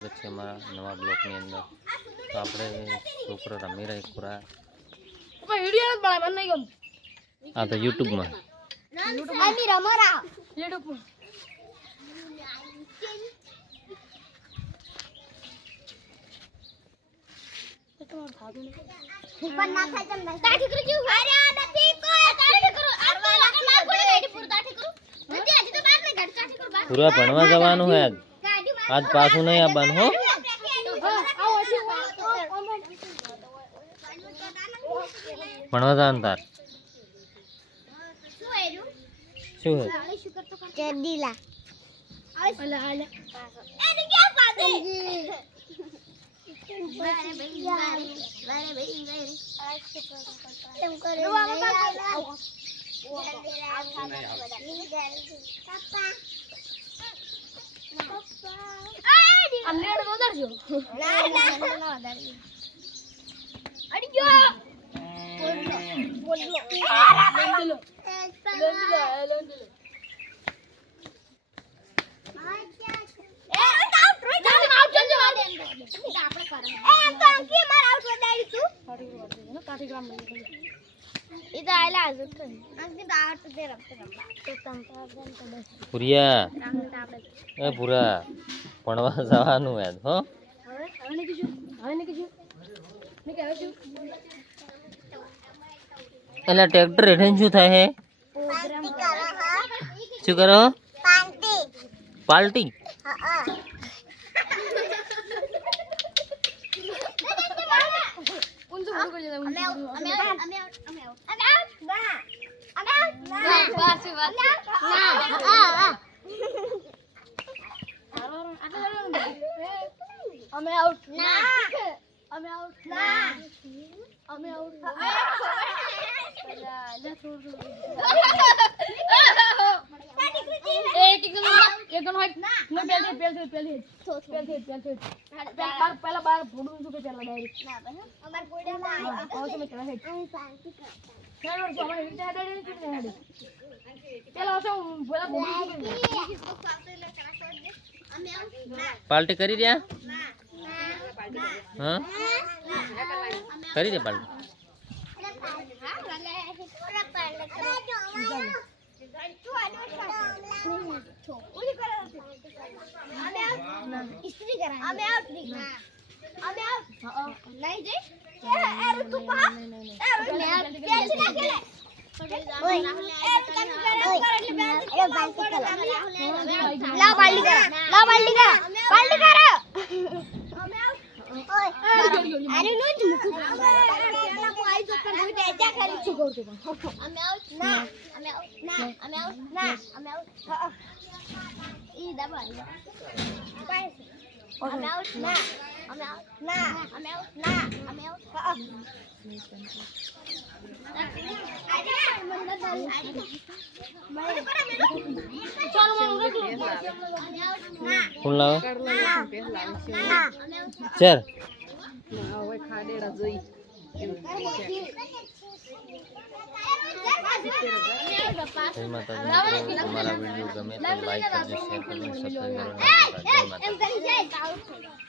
છે અમારા નવા બ્લોકની અંદર. તો આપણે છોકરો રમી રહી ખોરા આ તો યુટ્યુબમાં પૂરા ભણવા જવાનું હે આજ પાછું નહીં આવવાનું હો. ભણવા જવાનું તાર શું પુરિયા એ પુરા ભણવા જવાનું યાદ હો. એટલે ટ્રેક્ટર હેઠળ શું થાય હે? શું કરો? પાર્ટી. પાર્ટી કરી રહ્યા? હા કરી દે પાર્ટી. કોણ લાવે? ચાર અમારા વિડીયો ગમે તો લાઈક કરજો, શેર કરજો, સબસ્ક્રાઇબ કરજો. જય માતા.